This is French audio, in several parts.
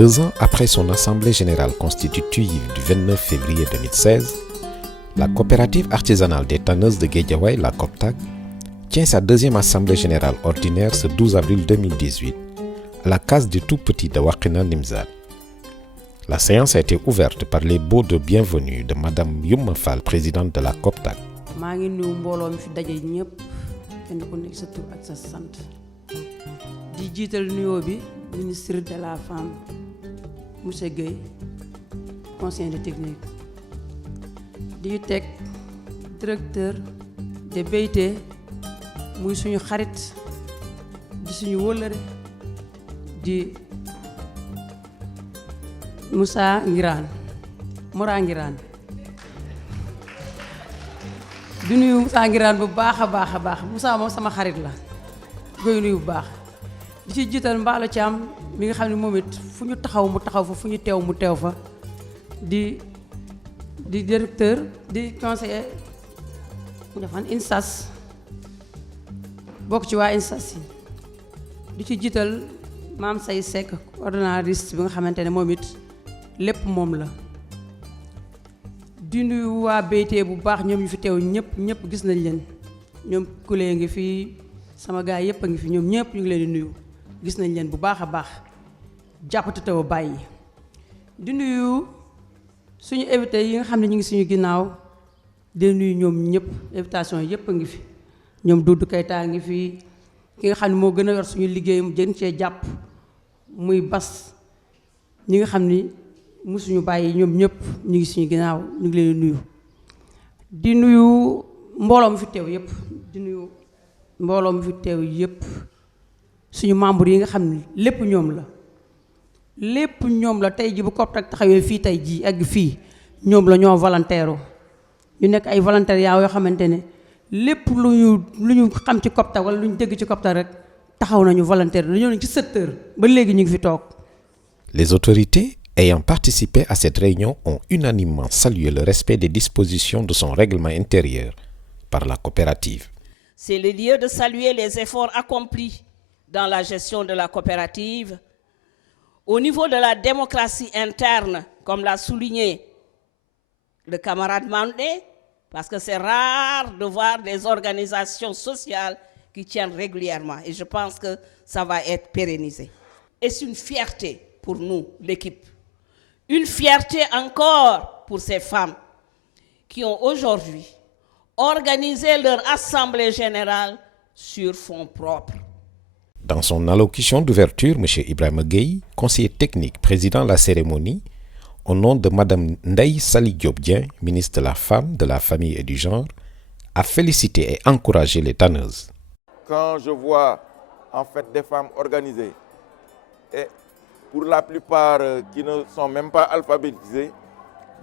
2 ans après son assemblée générale constitutive du 29 février 2016, la coopérative artisanale des tanneuses de Guédiawaye, la COPTAG, tient sa deuxième assemblée générale ordinaire ce 12 avril 2018 à la case du tout petit de Wakhinane Nimzatt. La séance a été ouverte par les mots de bienvenue de Madame Youma Fall, présidente de la COPTAG. maa ngi nuyu mbooloo mi fi daje ñëpp kenn ku nekk sa tur ak sa sant di jiital nuyoo bi ministre de la femme monsieur Guèye conseiller technique di teg directeur de BIT muy suñu xarit di suñu wëllëre di Moussa Ngiraan di nuyu Moussa Ngiraan bu baax a baax Moussa moom sama xarit la koy nuyu bu baax di ci jiital Mballo Thiam mi nga xam ne moom it fu ñu taxaw mu taxaw fa fu ñu teew mu teew fa di directeur di conseiller defan INSAS bokk ci waa INSAS yi di ci jiital Maam Say Seck ordonnatrice bi nga xamante ne moom it lépp moom la di nuyu waa BT bu baax ñoom ñu fi teew ñëpp gis nañ leen ñoom kulee ngi fi sama gaay yëpp a ngi fi ñoom ñëpp ñu ngi leen di nuyu gis nañ leen bu baax a baax jàppatu taw bàyyi di nuyu suñu invité yi nga xam ne ñu ngi suñu ginnaaw di nuyu ñoom ñëpp invitation yëpp a ngi fi ñoom Doudou Keita ngi fi ki nga xam ne moo gën a yor suñu liggéey mu jën cee jàpp muy Bas ñi nga xam ni musuñu bàyyi ñoom ñëpp ñu ngi suñu ginnaaw ñu ngi leen di nuyu mbooloo mi fi teew yëpp suñu membre yi nga xam ni lépp ñoom la tey ji bu COPTAG taxawee fii tey ji ak fii ñoom la ñoo volontaire ñu nekk ay volontaires yoo xamante ne lépp lu ñu xam ci COPTAG wala lu ñu dégg ci COPTAG rek taxaw nañu volontaire dañoo ne ci 7 heures ba léegi ñu ngi fi toog. Les autorités ayant participé à cette réunion ont unanimement salué le respect des dispositions de son règlement intérieur par la coopérative. C'est le lieu de saluer les efforts accomplis dans la gestion de la coopérative au niveau de la démocratie interne, comme l'a souligné le camarade Mandé, parce que c'est rare de voir des organisations sociales qui tiennent régulièrement et je pense que ça va être pérennisé. Et c'est une fierté pour nous, l'équipe. Une fierté encore pour ces femmes qui ont aujourd'hui organisé leur assemblée générale sur fonds propres. Dans son allocution d'ouverture, M. Ibrahima Gueye, conseiller technique président de la cérémonie, au nom de Mme Ndeye Saly Diop Dieng, ministre de la Femme, de la Famille et du Genre, a félicité et encouragé les tanneuses. Quand je vois en fait des femmes organisées et pour la plupart qui ne sont même pas alphabétisées,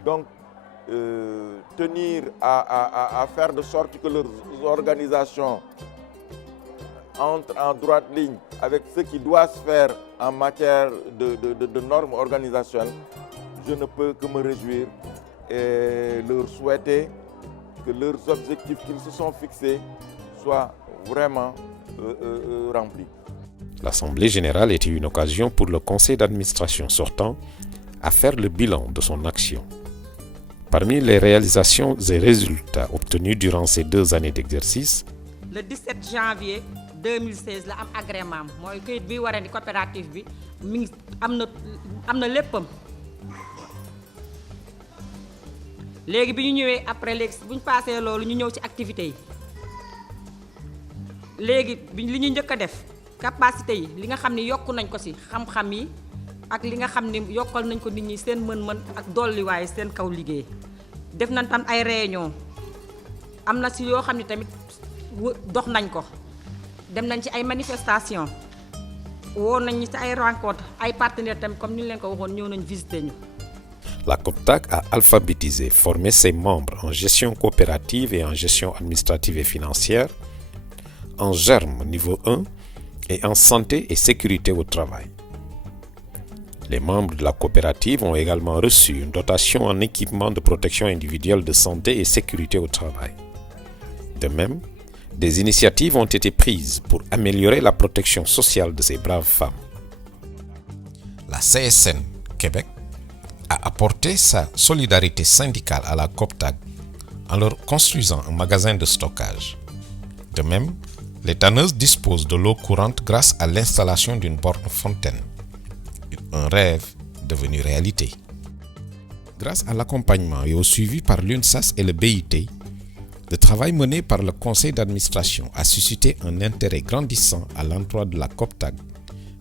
donc tenir à faire de sorte que leurs organisations entrent en droite ligne avec ce qui doit se faire en matière de normes organisationnelles, je ne peux que me réjouir et leur souhaiter que leurs objectifs qu'ils se sont fixés soient vraiment remplis. L'Assemblée générale était une occasion pour le conseil d'administration sortant à faire le bilan de son action. Parmi les réalisations et résultats obtenus durant ces 2 années d'exercice, le 17 janvier 2016 la am agrément mooy këyit bi waree ni coopérative bi mi ngi am na léppam léegi bi ñu ñëwee après léegi bu ñu passé loolu ñu ñëw ci activités yi léegi li ñu njëkk a def capacité yi li nga xam ni yokku nañ ko ci xam-xam yi ak li nga xam ni yokkal nañ ko nit ñi seen mën-mën ak dolliwaay seen kaw liggéey def nañ tam ay réunion am na ci yoo xam ni tamit dox nañ ko dem nañ ci ay manifestation woo nañ ci ay rencontre ay partenaires tamit comme ni leen ko waxoon ñëw nañ visiter ñu. La COPTAG a alphabétisé, formé ses membres en gestion coopérative et en gestion administrative et financière, en germe niveau 1 et en santé et sécurité au travail. Les membres de la coopérative ont également reçu une dotation en équipement de protection individuelle de santé et sécurité au travail. De même, des initiatives ont été prises pour améliorer la protection sociale de ces braves femmes. la CSN Québec a apporté sa solidarité syndicale à la COPTAG en leur construisant un magasin de stockage. De même, les tanneuses disposent de l'eau courante grâce à l'installation d'une borne fontaine. Un rêve devenu réalité. Grâce à l'accompagnement et au suivi par l'UNSAS et le BIT, le travail mené par le conseil d'administration a suscité un intérêt grandissant à l'endroit de la COPTAG,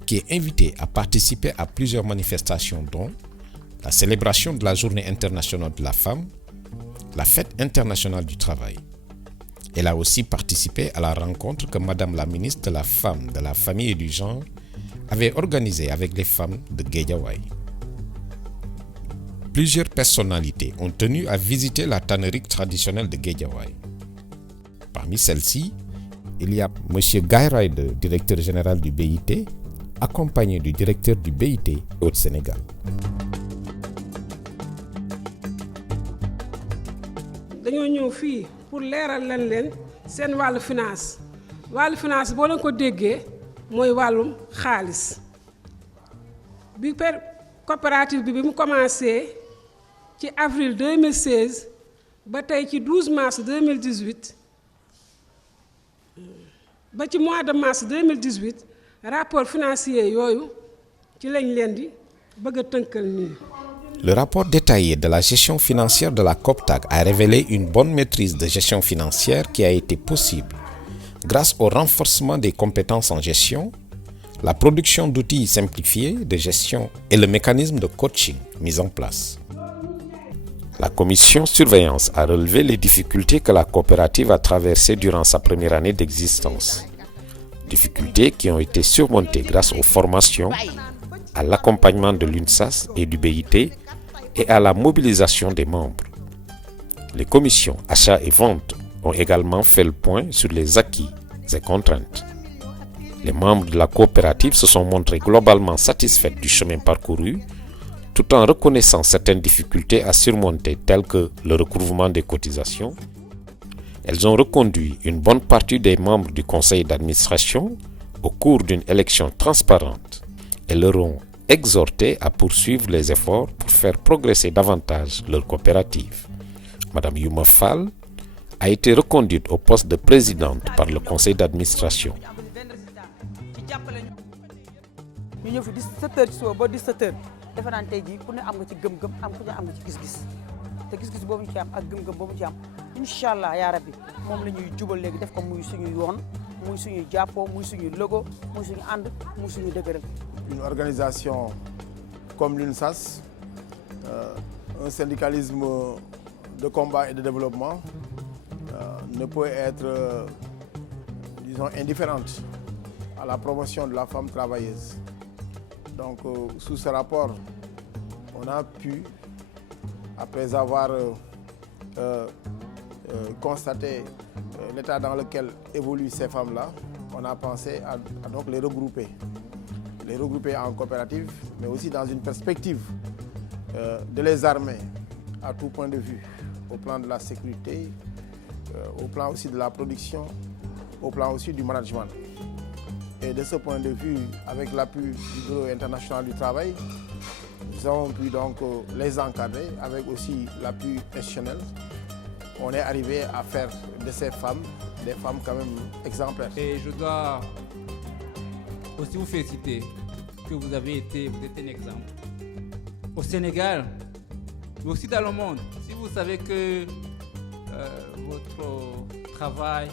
qui est invitée à participer à plusieurs manifestations dont la célébration de la Journée internationale de la femme, la Fête internationale du travail. Elle a aussi participé à la rencontre que Madame la ministre de la Femme, de la Famille et du Genre avait organisée avec les femmes de Guédiawaye. Plusieurs personnalités ont tenu à visiter la tannerie traditionnelle de Guédiawaye. Parmi celles-ci, il y a M. Guy Ryder, directeur général du BIT, accompagné du directeur du BIT au Sénégal. dañoo ñëw fii pour leeral leen seen wàllu finance boo leen ko déggee mooy wàllum xaalis bi coopérative bi mu commencé ci avril 2016 ba tey ci 12 mars 2018 ba ci mois de mars 2018 rapport financier yooyu ci lañ leen di bëgg a tënkal nii. Le rapport détaillé de la gestion financière de la COPTAG a révélé une bonne maîtrise de gestion financière qui a été possible grâce au renforcement des compétences en gestion, la production d'outils simplifiés de gestion et le mécanisme de coaching mis en place. La commission surveillance a relevé les difficultés que la coopérative a traversées durant sa première année d'existence. Difficultés qui ont été surmontées grâce aux formations, à l'accompagnement de l'UNSAS et du BIT et à la mobilisation des membres. Les commissions achats et ventes ont également fait le point sur les acquis et contraintes. Les membres de la coopérative se sont montrés globalement satisfaits du chemin parcouru, tout en reconnaissant certaines difficultés à surmonter telles que le recouvrement des cotisations. Elles ont reconduit une bonne partie des membres du conseil d'administration au cours d'une élection transparente et leur ont exhorté à poursuivre les efforts pour faire progresser davantage leur coopérative. Madame Youma Fall a été reconduite au poste de présidente par le conseil d'administration. ñu ñëw fi 17h ci suba ba 17h defe naa tey jii ku ne am nga ci gëm-gëm am ku ne am nga ci gis-gis te gis-gis boobu ñu ci am ak gëm-gëm boobu ñu ci am incha allah yaa rabbi moom la ñuy jubal léegi def ko muy suñu yoon muy suñu jàppoo muy suñu logo muy suñu ànd muy suñu dëgëral. Une organisation comme l'UNSAS, un syndicalisme de combat et de développement ne peut être, disons, indifférente à la promotion de la femme travailleuse. Donc, sous ce rapport, on a pu, après avoir constaté l'état dans lequel évoluent ces femmes-là, on a pensé à donc les regrouper en coopérative, mais aussi dans une perspective de les armer à tout point de vue, au plan de la sécurité, au plan aussi de la production, au plan aussi du management. Et de ce point de vue, avec l'appui du Bureau international du travail, nous avons pu donc les encadrer, avec aussi l'appui institutionnel. On est arrivé à faire de ces femmes des femmes quand même exemplaires. Et je dois aussi vous féliciter que vous êtes un exemple. Au Sénégal, mais aussi dans le monde, si vous savez que votre travail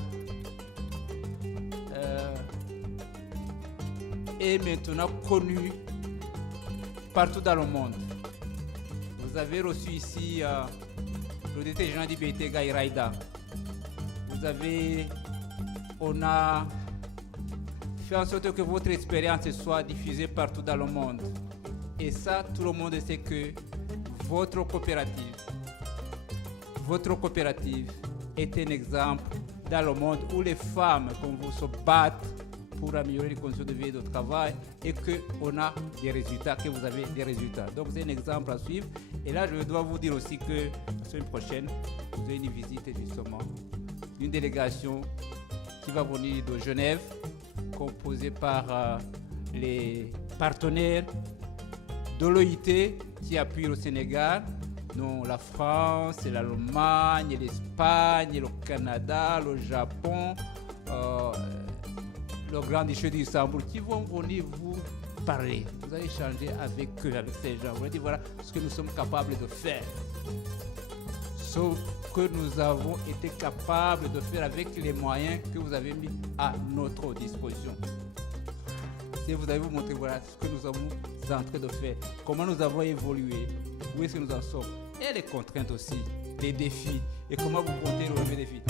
est maintenant connu partout dans le monde. Vous avez reçu ici le directeur général du BIT, Guy Ryder. On a fait en sorte que votre expérience soit diffusée partout dans le monde. Et ça, tout le monde sait que votre coopérative est un exemple dans le monde où les femmes comme vous se battent pour améliorer les conditions de vie et de travail et qu'on a des résultats, que vous avez des résultats. Donc c'est un exemple à suivre. Et là, je dois vous dire aussi que la semaine prochaine, vous avez une visite justement d'une délégation qui va venir de Genève, composée par les partenaires de l'OIT qui appuie le Sénégal, non, la France, l'Allemagne, l'Espagne, le Canada, le Japon, le Grand-Duché d'Istanbul, qui vont venir vous parler. Vous allez échanger avec eux, avec ces gens. Vous allez dire voilà ce que nous sommes capables de faire. Ce que nous avons été capables de faire avec les moyens que vous avez mis à notre disposition. Si vous allez vous montrer voilà ce que nous avons en train de faire, comment nous avons évolué, où est-ce que nous en sommes, et les contraintes aussi, les défis, et comment vous comptez relever les défis.